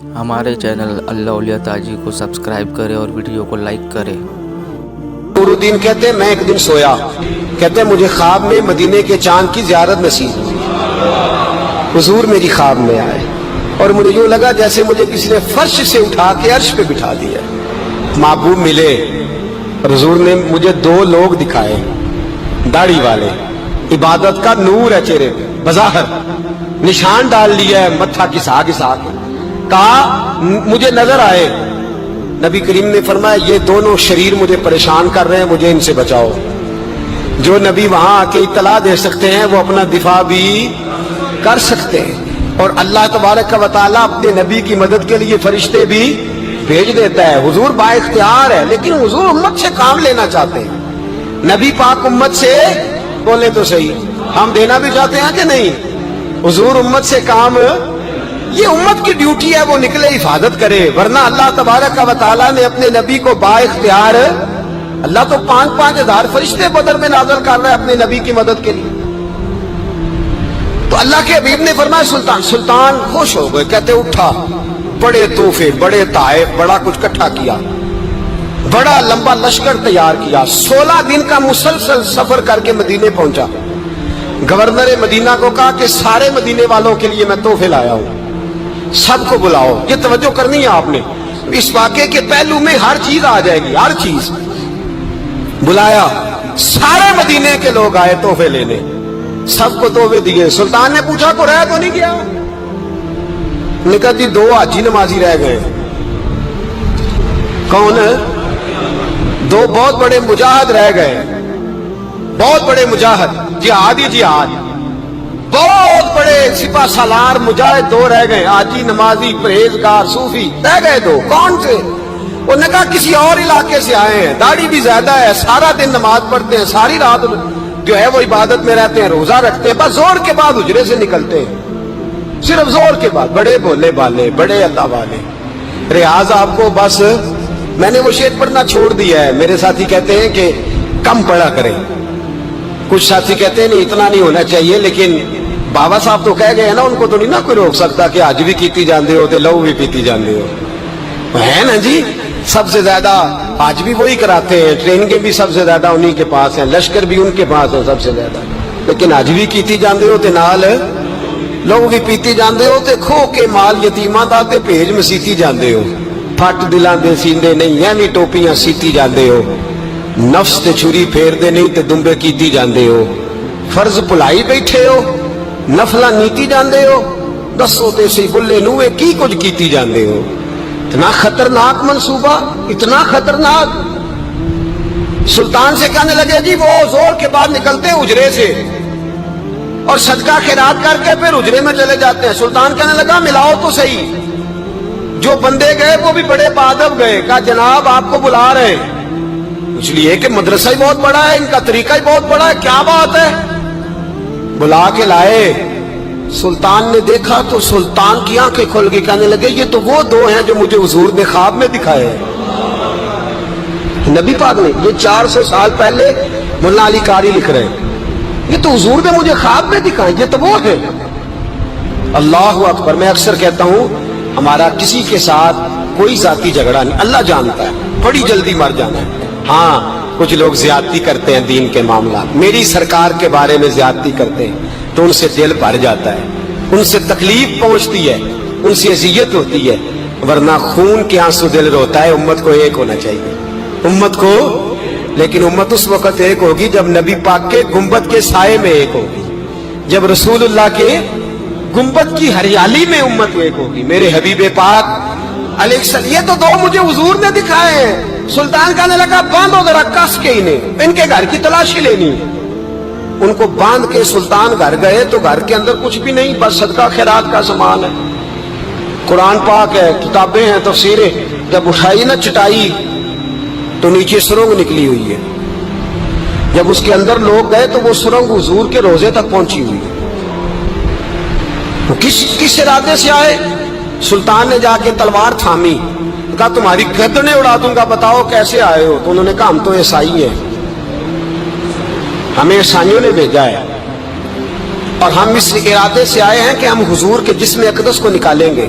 ہمارے چینل اللہ اولیاء تاجی کو سبسکرائب کریں اور ویڈیو کو لائک کریں۔ نور الدین کہتے ہیں میں ایک دن سویا، کہتے ہیں مجھے خواب میں مدینے کے چاند کی زیارت نصیب ہوئی، حضور میری خواب میں آئے اور مجھے یوں لگا جیسے مجھے کسی نے فرش سے اٹھا کے عرش پہ بٹھا دیا۔ محبوب ملے اور حضور نے مجھے دو لوگ دکھائے، داڑھی والے، عبادت کا نور ہے چہرے پہ، بظاہر نشان ڈال لیا ہے متھا کسا کسا کے، کہا مجھے نظر آئے۔ نبی کریم نے فرمایا یہ دونوں شریر مجھے پریشان کر رہے ہیں، مجھے ان سے بچاؤ۔ جو نبی وہاں آ کے اطلاع دے سکتے ہیں وہ اپنا دفاع بھی کر سکتے ہیں، اور اللہ تبارک و تعالیٰ اپنے نبی کی مدد کے لیے فرشتے بھی بھیج دیتا ہے۔ حضور با اختیار ہے، لیکن حضور امت سے کام لینا چاہتے ہیں۔ نبی پاک امت سے بولے تو صحیح، ہم دینا بھی چاہتے ہیں کہ نہیں؟ حضور امت سے کام، یہ امت کی ڈیوٹی ہے، وہ نکلے حفاظت کرے، ورنہ اللہ تبارک و تعالیٰ نے اپنے نبی کو با اختیار، اللہ تو 5,000 فرشتے بدر میں نازل کر رہا ہے اپنے نبی کی مدد کے لیے۔ تو اللہ کے حبیب نے فرمایا سلطان خوش ہو گئے، کہتے اٹھا، بڑے تحفے، بڑے تحائف، بڑا کچھ اکٹھا کیا، بڑا لمبا لشکر تیار کیا، 16 دن کا مسلسل سفر کر کے مدینے پہنچا۔ گورنر مدینہ کو کہا کہ سارے مدینے والوں کے لیے میں تحفے لایا ہوں، سب کو بلاؤ۔ یہ توجہ کرنی ہے آپ نے، اس واقعے کے پہلو میں ہر چیز آ جائے گی، ہر چیز۔ بلایا، سارے مدینے کے لوگ آئے تحفے لینے، سب کو تحفے دیے۔ سلطان نے پوچھا کو رہ تو نہیں گیا؟ نے کہا جی 2 حاجی نمازی رہ گئے۔ کون؟ 2 بہت بڑے مجاہد رہ گئے، بہت بڑے مجاہد، جہادی جہاد، بہت بڑے سپاہ سالار مجاہد 2 رہ گئے، حاجی نمازی پرہیزگار صوفی رہ گئے 2۔ کون سے؟ انہوں نے کہا کسی اور علاقے سے آئے ہیں، داڑھی بھی زیادہ ہے، سارا دن نماز پڑھتے ہیں، ساری رات جو ہے وہ عبادت میں رہتے ہیں، روزہ رکھتے ہیں، بس زور کے بعد حجرے سے نکلتے ہیں، صرف زور کے بعد، بڑے بولے بالے، بڑے اللہ والے۔ ریاض آپ کو بس میں نے وہ شعر پڑھنا چھوڑ دیا ہے، میرے ساتھی کہتے ہیں کہ کم پڑھا کریں، کچھ ساتھی کہتے ہیں نہیں اتنا نہیں ہونا چاہیے، لیکن بابا صاحب تو کہہ گئے ہیں نا، ان کو تو نہیں نا کوئی روک سکتا کہ آج بھی کیتی جاندے ہو تے لو بھی پیتی جاندے ہو، ہے نا جی؟ سب سے زیادہ آج بھی وہی کراتے ہیں، ٹریننگیں بھی سب سے زیادہ انہی کے پاس ہیں، لشکر بھی ان کے پاس ہے سب سے زیادہ، لیکن آج بھی کیتی جاندے ہو تے نال لو بھی پیتی جاندے ہو تے کھو کے مال یتیماں دا تے بھیج مسیتی جاندے ہو، پھٹ دلاں دے سیندے نہیں ایویں ٹوپیاں سیتی جاندے ہو، نفس تے چھری پھیر دے نہیں تے دمبے کیتی جاندے ہو، فرض بھلائی بیٹھے ہو، نفلاں نیتی جاندے ہو، دسو تے سی بلے نوے کی کچھ کیتی جاندے ہو۔ اتنا خطرناک منصوبہ، اتنا خطرناک۔ سلطان سے کہنے لگے جی وہ زور کے بعد نکلتے ہیں حجرے سے اور صدقہ خیرات کر کے پھر حجرے میں چلے جاتے ہیں۔ سلطان کہنے لگا ملاؤ تو صحیح۔ جو بندے گئے وہ بھی بڑے بادب گئے، کہا جناب آپ کو بلا رہے ہیں، اس لیے کہ مدرسہ ہی بہت بڑا ہے، ان کا طریقہ ہی بہت بڑا ہے، کیا بات ہے؟ بلا کے لائے۔ سلطان نے دیکھا تو سلطان کی آنکھیں کھل گئی، کہنے لگے یہ تو وہ 2 ہیں جو مجھے حضور نے خواب میں دکھائے ہیں۔ نبی پاک نے، یہ 400 سال پہلے مولانا علی قاری لکھ رہے ہیں، یہ تو حضور نے مجھے خواب میں دکھائے، یہ تو وہ ہے۔ اللہ اکبر۔ میں اکثر کہتا ہوں ہمارا کسی کے ساتھ کوئی ذاتی جھگڑا نہیں، اللہ جانتا ہے، بڑی جلدی مر جانا ہے۔ ہاں کچھ لوگ زیادتی کرتے ہیں دین کے معاملات، میری سرکار کے بارے میں زیادتی کرتے ہیں تو ان سے دل بھر جاتا ہے، ان سے تکلیف پہنچتی ہے، ان سے اذیت ہوتی ہے، ورنہ خون کے آنسو دل روتا ہے۔ امت کو ایک ہونا چاہیے، امت کو، لیکن امت اس وقت ایک ہوگی جب نبی پاک کے گنبد کے سائے میں ایک ہوگی، جب رسول اللہ کے گنبد کی ہریالی میں امت ایک ہوگی۔ میرے حبیب پاک علیہ السلام، یہ تو 2 مجھے حضور نے دکھائے ہیں۔ سلطان کہنے لگا باندھو ذرا کس کے انہیں، ان کے گھر کی تلاشی لینی۔ ان کو باندھ کے سلطان گھر گئے تو گھر کے اندر کچھ بھی نہیں، بس صدقہ خیرات کا سامان ہے، قرآن پاک ہے، کتابیں ہیں، تفسیریں۔ جب اٹھائی نا چٹائی تو نیچے سرنگ نکلی ہوئی ہے، جب اس کے اندر لوگ گئے تو وہ سرنگ حضور کے روزے تک پہنچی ہوئی ہے۔ کس ارادے سے آئے؟ سلطان نے جا کے تلوار تھامی، کہا تمہاری گردنیں اڑا دوں گا، بتاؤ کیسے آئے ہو؟ تو انہوں نے کہا ہم تو عیسائی ہیں، ہمیں عیسائیوں نے بھیجا ہے اور ہم اس ارادے سے آئے ہیں کہ ہم حضور کے جسم اقدس کو نکالیں گے۔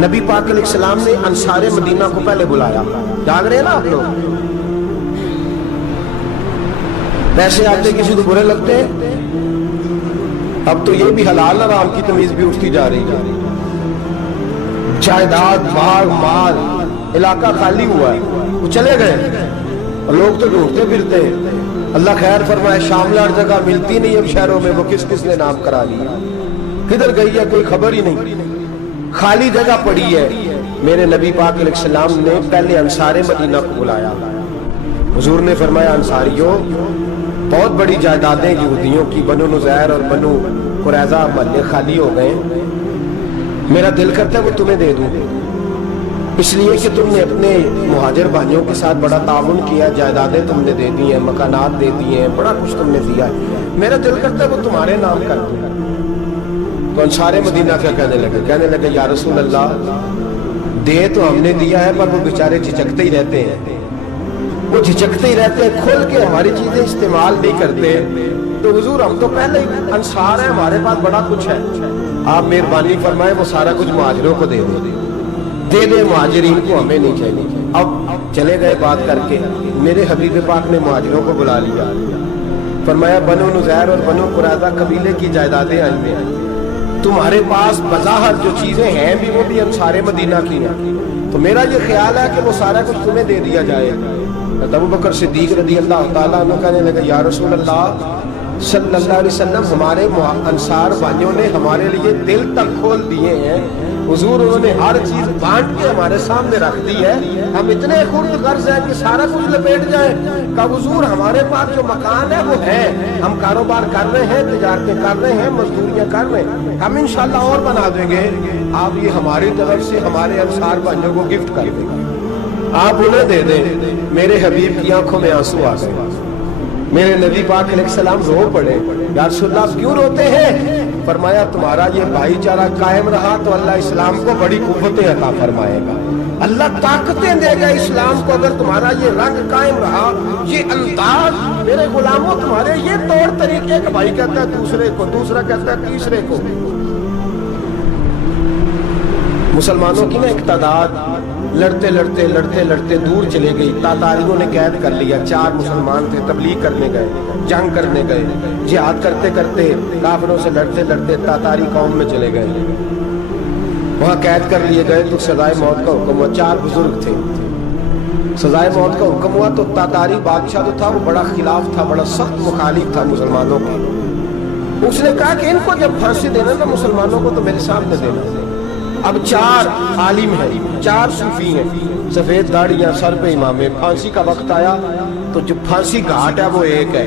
نبی پاک علیہ السلام نے انصار مدینہ کو پہلے بلایا. جاگ رہے ہیں نا آپ لوگ؟ پیسے آتے کسی کو برے لگتے ہیں؟ اب تو یہ بھی حلال حرام کی تمیز بھی اٹھتی جا رہی ہے. جائیداد، باغ، مال، علاقہ خالی ہوا ہے، وہ چلے گئے، لوگ تو ڈھونڈتے پھرتے ہیں. اللہ خیر فرمائے، شاملہ ہر جگہ ملتی نہیں اب شہروں میں، وہ کس کس نے نام کرا لیا، کدھر گئی ہے کوئی خبر ہی نہیں، خالی جگہ پڑی ہے. میرے نبی پاک علیہ السلام نے پہلے انصار مدینہ کو بلایا. حضور نے فرمایا انصاریوں، بہت بڑی جائیدادیں یہودیوں کی، بنو نذیر اور بنو قریظہ محلے خالی ہو گئے، میرا دل کرتا ہے وہ تمہیں دے دوں، اس لیے کہ تم نے اپنے مہاجر بھائیوں کے ساتھ بڑا تعاون کیا، جائیدادیں تم نے دے دی ہیں، مکانات دے دیے ہیں، بڑا کچھ تم نے دیا ہے، میرا دل کرتا ہے وہ تمہارے نام کر دوں. تو انصار مدینہ کیا کہنے لگے یا رسول اللہ، دے تو ہم نے دیا ہے پر وہ بیچارے جھجکتے ہی رہتے ہیں، وہ جھجکتے ہی رہتے ہیں، کھل کے ہماری چیزیں استعمال نہیں کرتے. تو حضور ہم تو پہلے ہی انصار ہیں، ہمارے پاس بڑا کچھ ہے، آپ مہربانی فرمائیں وہ سارا کچھ مہاجروں کو دے دے مہاجرین کو، ہمیں نہیں چاہیے. اب چلے گئے بات کر کے، میرے حبیب پاک نے مہاجروں کو بلا لیا، فرمایا بنو نذیر اور بنو قریظہ قبیلے کی جائیدادیں آئی ہیں، تمہارے پاس بظاہر جو چیزیں ہیں بھی وہ بھی انصار مدینہ کی ہیں، تو میرا یہ خیال ہے کہ وہ سارا کچھ تمہیں دے دیا جائے. ابو بکر صدیق رضی اللہ تعالیٰ عنہ کہنے لگے یا رسول اللہ صلی اللہ علیہ وسلم، ہمارے انصار بھائیوں نے ہمارے لیے دل تک کھول دیے ہیں حضور، انہوں نے ہر چیز بانٹ کے ہمارے سامنے رکھ دی ہے، ہم اتنے خرد غرض ہیں کہ سارا کچھ لپیٹ جائیں. کہ حضور ہمارے پاس جو مکان ہے وہ ہے، ہم کاروبار کر رہے ہیں، تجارتیں کر رہے ہیں، مزدوریاں کر رہے ہیں، ہم انشاءاللہ اور بنا دیں گے، آپ یہ ہماری طرف سے ہمارے انصار بھائیوں کو گفٹ کر دیں، آپ انہیں دے دیں. میرے حبیب کی آنکھوں میں آنسو آ گئے، میرے نبی پاک علیہ السلام رو پڑے. یا رسول اللہ کیوں روتے ہیں؟ فرمایا تمہارا یہ بھائی چارہ قائم رہا تو اللہ اسلام کو بڑی قوتیں عطا فرمائے گا، اللہ طاقتیں دے گا اسلام کو، اگر تمہارا یہ رنگ قائم رہا، یہ انداز. میرے غلاموں تمہارے یہ طور طریقے، کہ بھائی کہتا ہے دوسرے کو، دوسرا کہتا ہے تیسرے کو. مسلمانوں کی نا ایک تعداد لڑتے لڑتے دور چلے گئی، تاتاریوں نے قید کر لیا. 4 مسلمان تھے، تبلیغ کرنے گئے، جنگ کرنے گئے، جہاد کرتے کرتے کافروں سے لڑتے تاتاری قوم میں چلے گئے، وہاں قید کر لیے گئے. تو سزائے موت کا حکم ہوا. 4 بزرگ تھے، سزائے موت کا حکم ہوا. تو تاتاری بادشاہ جو تھا وہ بڑا خلاف تھا، بڑا سخت مخالف تھا مسلمانوں کے. اس نے کہا کہ ان کو جب پھانسی دینا نا مسلمانوں کو تو میرے سامنے دینا. اب 4 عالم ہیں، 4 صوفی ہیں، سفید داڑیاں، سر پہ امامے. پھانسی کا وقت آیا تو جو پھانسی گھاٹ ہے وہ ایک ہے،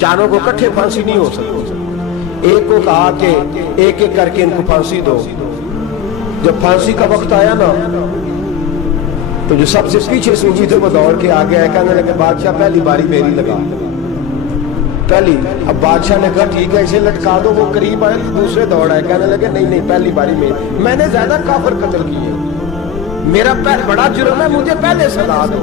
چاروں کو کٹھے پھانسی نہیں ہو سکتی. ایک کو کہا کہ ایک ایک کر کے ان کو پھانسی دو. جب پھانسی کا وقت آیا نا تو جو سب سے پیچھے صوفی تھے وہ دوڑ کے آگے آئے، کہنے لگے بادشاہ پہلی باری میری لگا پہلی. اب بادشاہ نے کہا ٹھیک ہے اسے لٹکا دو. وہ قریب آئے تو دوسرے دوڑ آئے، کہنے لگے نہیں پہلی باری میں نے زیادہ کافر قتل کیے، میرا بڑا جرم ہے، مجھے پہلے سزا دو.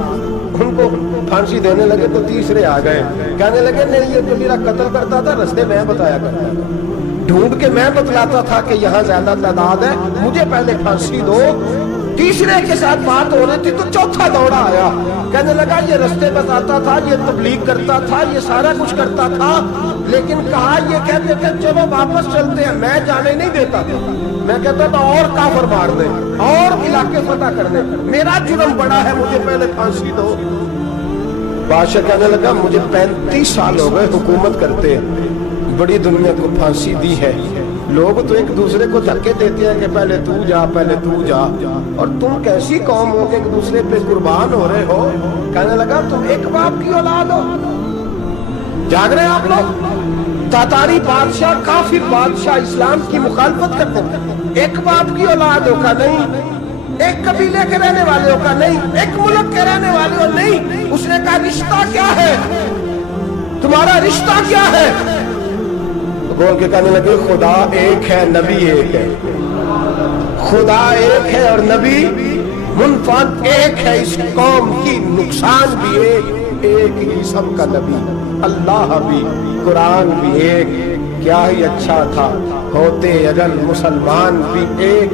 ان کو پھانسی دینے لگے تو تیسرے آ گئے، کہنے لگے نہیں یہ تو میرا قتل کرتا تھا، رستے میں بتایا کرتا تھا، ڈھونڈ کے میں بتلاتا تھا کہ یہاں زیادہ تعداد ہے، مجھے پہلے پھانسی دو. تیسرے کے ساتھ بات ہو رہی تھی تو چوتھا دوڑا آیا، کہنے لگا یہ رستے بتاتا تھا، یہ تبلیغ کرتا تھا، یہ سارا کچھ کرتا تھا، لیکن کہا یہ کہتے تھے چلو واپس چلتے ہیں، میں جانے نہیں دیتا تھا، میں کہتا تھا اور کافر مار دیں اور علاقے فتح کر دیں، میرا جرم بڑا ہے، مجھے پہلے پھانسی دو. بادشاہ کہنے لگا مجھے 35 سال ہو گئے حکومت کرتے، بڑی دنیا کو پھانسی دی ہے، لوگ تو ایک دوسرے کو دھکے دیتے ہیں کہ پہلے تو جا پہلے تو جا، اور تم کیسی قوم ہو کہ ایک دوسرے پہ قربان ہو رہے ہو. کہنے لگا تم ایک باپ کی اولاد ہو. جاگ رہے ہیں آپ لوگ؟ تاتاری بادشاہ، کافر بادشاہ اسلام کی مخالفت کرتے ہیں، ایک باپ کی اولاد ہو کا نہیں، ایک قبیلے کے رہنے والے ہو کا نہیں، ایک ملک کے رہنے والے ہو نہیں. اس نے کہا رشتہ کیا ہے تمہارا، رشتہ کیا ہے؟ بول کے کہنے لگے خدا ایک ہے، نبی ایک ہے. خدا ایک ہے اور نبی منفرد ایک ہے، اس قوم کی نقصان بھی ایک ہی سب کا نبی، اللہ بھی، قرآن بھی ایک. کیا ہی اچھا تھا ہوتے اگر مسلمان بھی ایک،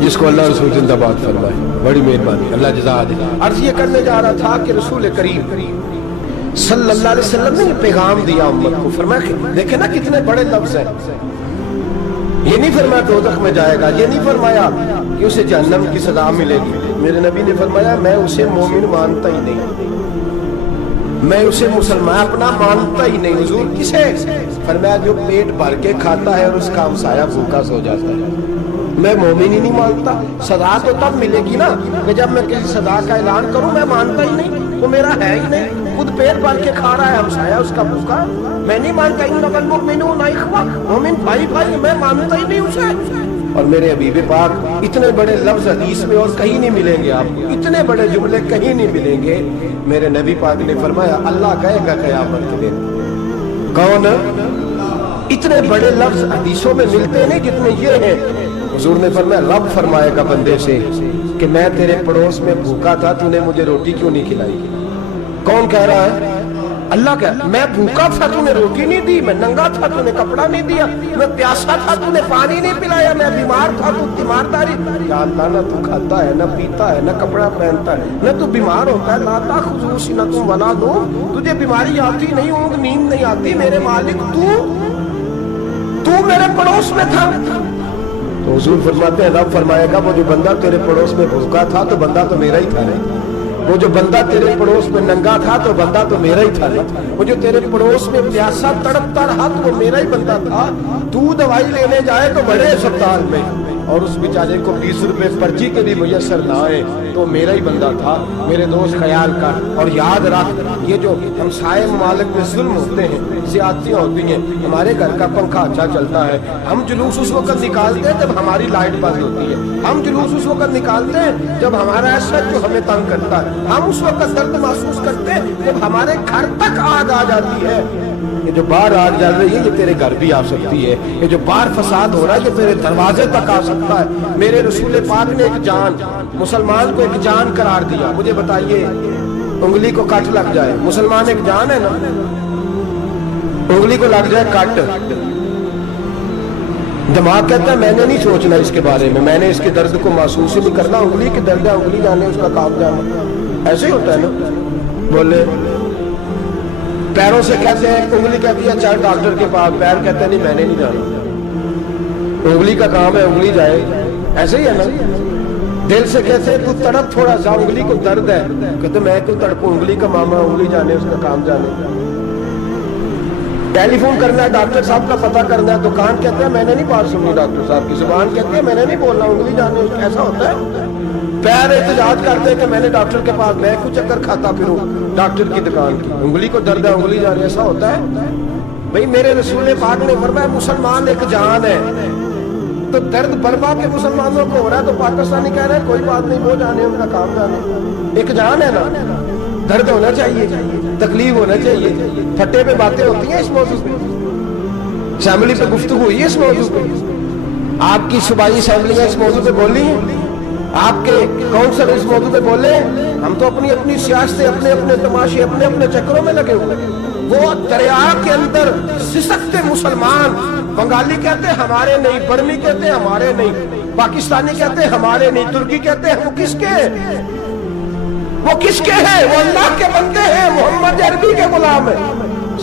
جس کو اللہ رسول زندہ-باد فرمائے. بڑی مہربانی, اللہ جزا دے. عرض یہ کرنے جا رہا تھا کہ رسول کریم صلی اللہ علیہ وسلم نے یہ پیغام دیا امت کو. فرمایا دیکھیں نا کتنے بڑے لفظ ہیں. یہ نہیں فرمایا دوزخ میں جائے گا, یہ نہیں فرمایا کہ اسے جہنم کی سزا ملے گی. میرے نبی نے فرمایا میں اسے مومن مانتا ہی نہیں, میں اسے مسلمان اپنا مانتا ہی نہیں. حضور کسے؟ فرمایا جو پیٹ بھر کے کھاتا ہے اور اس کا ہمسایہ بھوکا سو جاتا ہے. میں مومن ہی نہیں مانتا. سزا تو تب ملے گی نا کہ جب میں کسی سزا کا اعلان کروں. میں مانتا ہی نہیں, وہ میرا ہے ہی نہیں. خود پیٹ بھر کے کھا رہا ہے, ہمسایہ اس کا بھوکا. میں نہیں مانتا انما المؤمنون اخوہ, مومن بھائی بھائی, میں مانتا ہی نہیں اسے. اور میرے حبیب پاک اتنے بڑے لفظ حدیث میں اور کہیں نہیں ملیں گے آپ کو, اتنے بڑے جملے کہیں نہیں ملیں گے. میرے نبی پاک نے فرمایا اللہ کہے گا قیامت کے دن. کون؟ اتنے بڑے لفظ حدیثوں میں ملتے نہیں جتنے یہ ہیں. حضور نے فرمایا رب فرمائے گا بندے سے کہ میں تیرے پڑوس میں بھوکا تھا, تو نے مجھے روٹی کیوں نہیں کھلائی؟ کون کہہ رہا ہے؟ اللہ کہہ, میں بھوکا تھا تو نے روٹی نہیں دی, میں ننگا تھا تو نے کپڑا نہیں دیا, میں پیاسا تھا تو نے پانی نہیں پلایا, میں بیمار تھا تو تیمارداری. یا اللہ نہ تو کھاتا ہے, نہ پیتا ہے, نہ کپڑا پہنتا ہے, نہ تو بیمار ہوتا ہے. لا تاخذہ سنۃ ولا نوم, تجھے بیماری آتی نہیں, اونگ نیند نہیں آتی. میرے مالک تو میرے پڑوس میں تھا. تو حضور فرماتے ہیں رب فرمائے گا وہ جو بندہ تیرے پڑوس میں بھوکا تھا تو بندہ تو میرا ہی تھا نا. وہ جو بندہ تیرے پڑوس میں ننگا تھا تو بندہ تو میرا ہی تھا نا. وہ جو تیرے پڑوس میں پیاسا تڑپتا رہا تو وہ میرا ہی بندہ تھا. تو دوائی لینے جائے تو بڑے اسپتال میں اور اس بیچارے کو 20 روپے پرچی کے بھی میسر نہ آئے تو میرا ہی بندہ تھا. میرے دوست خیال کر اور یاد رکھ, یہ جو ہمسائے ممالک میں ظلم ہوتے ہیں, زیادتیاں ہوتی ہیں. ہمارے گھر کا پنکھا اچھا چلتا ہے, ہم جلوس اس وقت نکالتے ہیں جب ہماری لائٹ بند ہوتی ہے. ہم جلوس اس وقت نکالتے ہیں جب ہمارا ایسا جو ہمیں تنگ کرتا ہے. ہم اس وقت درد محسوس کرتے ہیں جب ہمارے گھر تک آگ آ جاتی ہے. یہ جو باہر آگ جل رہی ہے یہ تیرے گھر بھی آ سکتی ہے. یہ جو باہر فساد ہو رہا ہے یہ تیرے دروازے تک آ سکتا ہے. میرے رسول پاک نے ایک جان, مسلمان کو ایک جان قرار دیا. مجھے بتائیے انگلی کو کٹ لگ جائے, مسلمان ایک جان ہے نا, انگلی کو لگ جائے کٹ, دماغ کہتا ہے میں نے نہیں سوچنا اس کے بارے میں نے اس کے درد کو محسوس ہی نہیں کرنا. انگلی کے درد ہے, انگلی جانے اس کا کام جانا. ایسے ہی ہوتا ہے نا. بولے پیروں سے کہتے ہیں, انگلی کہتی ہے چل ڈاکٹر کے پاس, پیر کہتے ہیں نہیں میں نے نہیں جانا. انگلی کا کام ہے انگلی جائے. ایسے ہی ہے نا. دل سے کہتے ہیں تو تڑپ تھوڑا سا, انگلی کو درد ہے, کہتے میں کیوں تڑپوں, انگلی کا ماما, انگلی جانے اس کا کام جانے. ٹیلی فون کرنا ہے, ڈاکٹر صاحب کا پتہ کرنا ہے, دکان کہتے ہیں میں نے نہیں بات سنی ڈاکٹر صاحب کی, زبان کہتے ہیں میں نے نہیں بولنا, انگلی جانے. ایسا ہوتا ہے. پیر احتجاج کرتے ہیں کہ میں نے ڈاکٹر کے پاس, میں کچھ چکر کھاتا پھروں ڈاکٹر کی دکان کی, انگلی کو درد ہے انگلی جانے. ایسا ہوتا ہے بھئی. میرے رسول پاک نے فرمایا مسلمان ایک جان ہے. تو درد بربا کے مسلمانوں کو ہو رہا ہے تو پاکستانی کہہ رہے ہیں کوئی بات نہیں, وہ جانے ان کا کام جانے. ایک جان ہے نا, درد ہونا چاہیے, تکلیف ہونا چاہیے. پھٹے پہ باتیں ہوتی ہیں اس موضوع پہ, اسمبلی پہ گفتگو ہوئی ہے اس موضوع پہ, آپ کی صوبائی اسمبلیاں اس موضوع پہ بولی ہیں, آپ کے کونسل اس موضوع پہ بولے. ہم تو اپنی اپنی سیاستیں, اپنے اپنے تماشے, اپنے اپنے چکروں میں لگے ہوئے. وہ دریا کے اندر سسکتے مسلمان, بنگالی کہتے ہیں ہمارے نہیں, برمی کہتے ہیں ہمارے نہیں, پاکستانی کہتے ہیں ہمارے نہیں, ترکی کہتے ہیں وہ کس کے ہیں, وہ کس کے ہیں, وہ اللہ کے بندے ہیں, محمد عربی کے غلام ہیں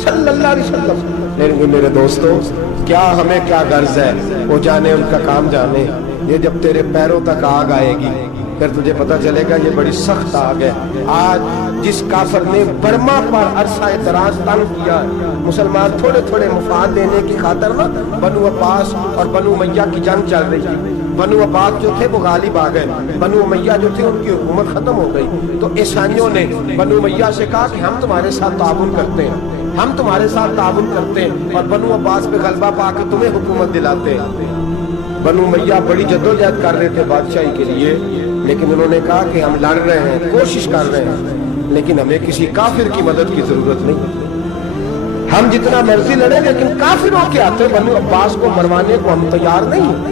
صلی اللہ علیہ وسلم. لیکن میرے دوستو کیا ہمیں کیا غرض ہے, وہ جانے ان کا کام جانے. یہ جب تیرے پیروں تک آگ آئے گی پھر تجھے پتہ چلے گا یہ بڑی سخت آگ ہے. آج جس کافر نے برما پر عرصہ دراز تنگ کیا, مسلمان تھوڑے تھوڑے مفاد دینے کی خاطر نا, بنو عباس اور بنو امیہ کی جنگ چل رہی تھی. بنو عباس جو تھے وہ غالب آ گئے, بنو امیہ جو تھے ان کی حکومت ختم ہو گئی. تو عیسائیوں نے بنو امیہ سے کہا کہ ہم تمہارے ساتھ تعاون کرتے ہیں, ہم تمہارے ساتھ تعاون کرتے ہیں اور بنو عباس پہ غلبہ پا کے تمہیں حکومت دلاتے ہیں. بنو امیہ بڑی جدوجہد کر رہے تھے بادشاہی کے لیے, لیکن انہوں نے کہا کہ ہم لڑ رہے ہیں, کوشش کر رہے ہیں, لیکن ہمیں کسی کافر کی مدد کی ضرورت نہیں. ہم جتنا مرضی لڑیں لیکن کافروں کے ہاتھوں بنو عباس کو مروانے کو ہم تیار نہیں.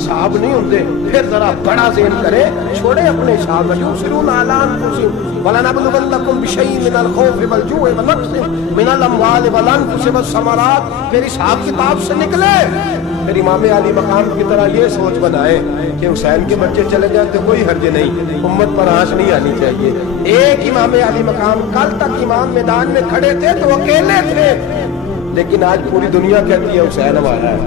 صاحب نہیں ہوتے پھر ذرا بڑا ذہن کرے چھوڑے اپنے صاحب یوسرون علی انفسہم ولنبلونکم بشیء من الخوف والجوع ونقص من الاموال والانفس والثمرات. پھر حساب کتاب سے نکلے. پھر امام علی مقام کی طرح یہ سوچ بنائے کہ حسین کے بچے چلے جائیں تو کوئی حرج نہیں, امت پر آنچ نہیں آنی چاہیے. ایک امام علی مقام, کل تک امام میدان میں کھڑے تھے تو اکیلے تھے, لیکن آج پوری دنیا کہتی ہے حسین ہمارا ہے,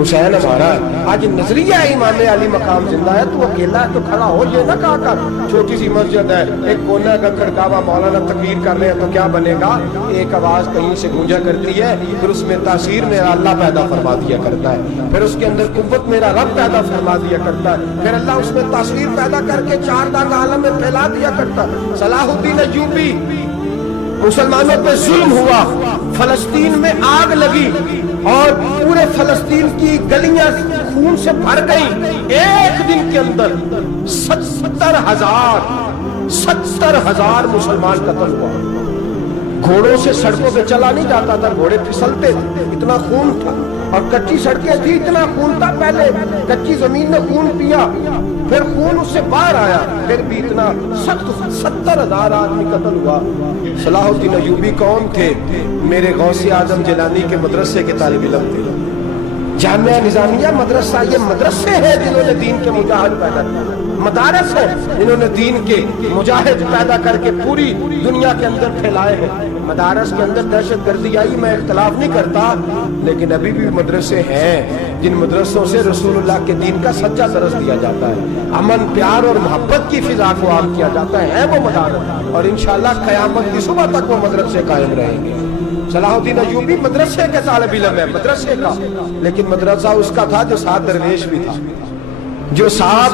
حسین ہمارا ہے. آج نظریہ ہے امام علی مقام زندہ ہے, تو اکیلا ہے تو کھڑا ہو. یہ نہ کہا کر چھوٹی سی مسجد ہے, ایک کونا کا کھڑکاوا مولانا تقریر کر رہے ہیں تو کیا بنے گا, ایک آواز کہیں سے گونجا کرتی ہے, پھر اس میں تاثیر میرا اللہ پیدا فرما دیا کرتا ہے, پھر اس کے اندر قوت میرا رب پیدا فرما دیا کرتا ہے, پھر اللہ اس میں تاثیر پیدا کر کے چار داغ عالم میں پھیلا دیا کرتا ہے. صلاح الدین ایوبی, مسلمانوں پہ ظلم ہوا, فلسطین میں آگ لگی اور پورے فلسطین کی گلیاں خون سے بھر گئیں. ایک دن کے اندر 70,000 مسلمان قتل ہوا. گھوڑوں سے سڑکوں پہ چلا نہیں جاتا تھا, گھوڑے پھسلتے تھے, اتنا خون تھا. اور کچی سڑکیں تھی, اتنا خون تھا. پہلے کچی زمین نے خون پیا, پھر خون اس سے باہر آیا, پھر بھی اتنا سخت 70,000 آدمی قتل ہوا. صلاح الدین ایوبی کون تھے؟ میرے غوث اعظم جیلانی کے مدرسے کے طالب علم تھے. جامعہ نظامیہ مدرسہ, یہ مدرسے ہیں جنہوں نے دین کے مجاہد پیدا کیا, مدارس ہیں انہوں نے دین کے مجاہد پیدا کر کے پوری دنیا کے اندر پھیلائے ہیں. مدارس کے اندر دہشت گردی آئی, میں اختلاف نہیں کرتا, لیکن ابھی بھی مدرسے ہیں جن مدرسوں سے رسول اللہ کے دین کا سچا درس دیا جاتا ہے, امن پیار اور محبت کی فضا کو عام کیا جاتا ہے وہ مدارس, اور انشاءاللہ قیامت کی صبح تک وہ مدرسے قائم رہیں گے. صلاح الدین ایوبی مدرسے کے طالب علم ہے, مدرسے کا, لیکن مدرسہ اس کا تھا جو ساتھ درویش بھی تھا, جو ساتھ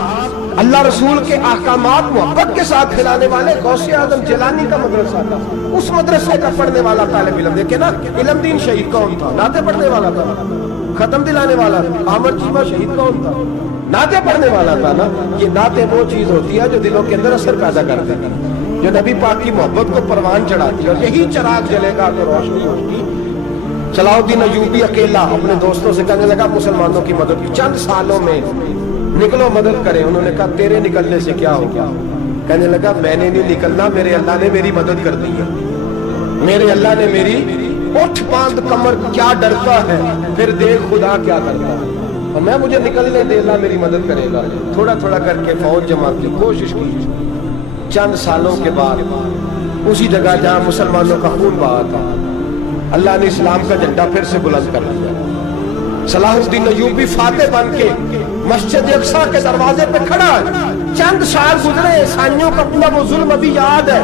اللہ رسول کے احکامات محبت کے ساتھ کھلانے والے. غوث اعظم جیلانی کا مدرسہ تھا, اس مدرسے کا پڑھنے والا طالب علم. دیکھیں نا, علم دین شہید کون تھا؟ نعتیں پڑھنے والا تھا, ختم دلانے والا. احمد چیمہ شہید کون تھا؟ نعتیں پڑھنے والا تھا نا. یہ نعتیں وہ چیز ہوتی ہے جو دلوں کے اندر اثر پیدا کرتی ہے, جو نبی پاک کی محبت کو پروان چڑھاتی ہے, اور یہی چراغ جلے گا تو روشنی ہوگی. صلاح الدین ایوبی اکیلا اپنے دوستوں سے کہنے لگا مسلمانوں کی مدد کی, چند سالوں میں نکلو مدد کریں. انہوں نے کہا تیرے نکلنے سے کیا ہو گیا؟ کہنے لگا میں نے نہیں نکلنا, میرے اللہ نے میری مدد کر دی ہے, میرے اللہ نے میری اٹھ باندھ کمر, کیا ڈرتا ہے پھر دیکھ خدا کیا کرتا ہے, اور میں مجھے نکلنے دے, اللہ میری مدد کرے گا. تھوڑا تھوڑا کر کے فوج جمع کی کوشش کی. چند سالوں کے بعد اسی جگہ جہاں مسلمانوں کا خون بہا تھا, اللہ نے اسلام کا جھنڈا پھر سے بلند کر دیا. صلاح الدین ایوبی فاتح بن کے مسجد اقصی کے دروازے پہ کھڑا ہے. چند سال گزرے, عیسائیوں کا اپنا وہ ظلم ابھی یاد ہے,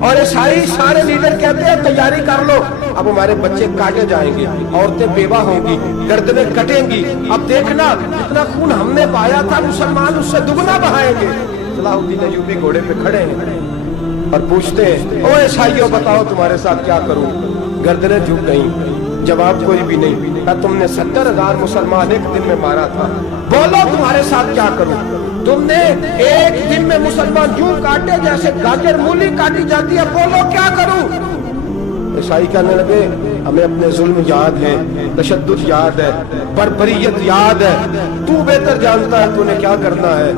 اور عیسائی سارے لیڈر کہتے ہیں تیاری کر لو, اب ہمارے بچے کاٹے جائیں گے, عورتیں بیوہ ہوں گی, گردنیں کٹیں گی, اب دیکھنا جتنا خون ہم نے بہایا تھا مسلمان اس سے دگنا بہائیں گے. صلاح الدین ایوبی گھوڑے پہ کھڑے ہیں اور پوچھتے ہیں, او عیسائیوں بتاؤ تمہارے ساتھ کیا کروں؟ گردنیں جھک گئیں, جواب کوئی بھی نہیں. کہا تم نے 70,000 مسلمان ایک دن میں مارا تھا, بولو تمہارے ساتھ کیا کروں؟ تم نے ایک دن میں مسلمان یوں کاٹے جیسے گاجر مولی کاٹی جاتی ہے, بولو کیا کروں؟ عیسائی کہنے لگے ہمیں اپنے ظلم یاد ہے, تشدد یاد ہے, بربریت یاد ہے, تو بہتر جانتا ہے تو نے کیا کرنا ہے.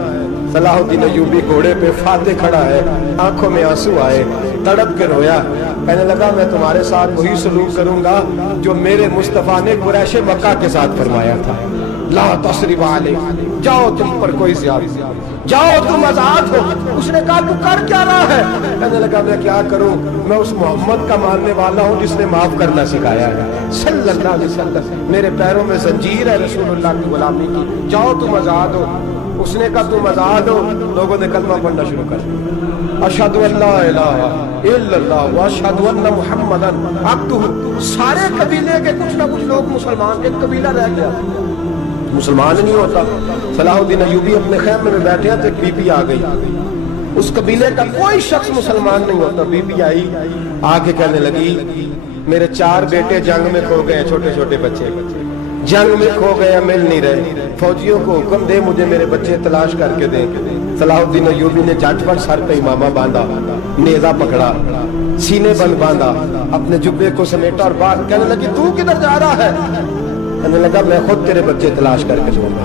صلاح الدین ایوبی گھوڑے پہ فاتح کھڑا ہے, آنکھوں میں آنسو آئے, تڑپ کے رویا. کہنے لگا میں تمہارے ساتھ وہی سلوک کروں گا جو میرے مصطفیٰ نے قریش مکہ کے ساتھ فرمایا تھا, لا تصریب علیکم, جاؤ تم پر کوئی زیادتی, جاؤ تم آزاد ہو. اس نے کہا تو کر کیا رہا ہے؟ کہنے لگا میں کیا کروں, میں اس محمد کا ماننے والا ہوں جس نے معاف کرنا سکھایا ہے صلی اللہ علیہ وسلم. میرے پیروں میں زنجیر ہے رسول اللہ کی غلامی کی, جاؤ تم آزاد ہو. اس نے کہا تم آزاد ہو. لوگوں نے کلمہ پڑھنا شروع کر دیا, اشہد ان لا الہ الا اللہ واشہد ان محمدا عبدہ. سارے قبیلے کے کچھ نہ کچھ لوگ مسلمان, ایک قبیلہ رہ گیا مسلمان نہیں ہوتا. صلاح الدین ایوبی اپنے خیمے میں بیٹھے ہیں تو ایک بی بی آ گئی, اس قبیلے کا کوئی شخص مسلمان نہیں ہوتا. بی بی آئی, آ کے کہنے لگی میرے 4 بیٹے جنگ میں کھو گئے, چھوٹے چھوٹے بچے جنگ میں کھو گئے, مل نہیں رہے, فوجیوں کو حکم دے مجھے میرے بچے تلاش کر کے دیں. صلاح الدین ایوبی نے جھٹ پٹ سر پہ امامہ باندھا, نیزہ پکڑا, سینے بند باندھا, اپنے جبے کو سمیٹا اور بات کہنے لگی تو کدھر جا رہا ہے؟ کہنے لگا میں خود تیرے بچے تلاش کر کے دوں گا.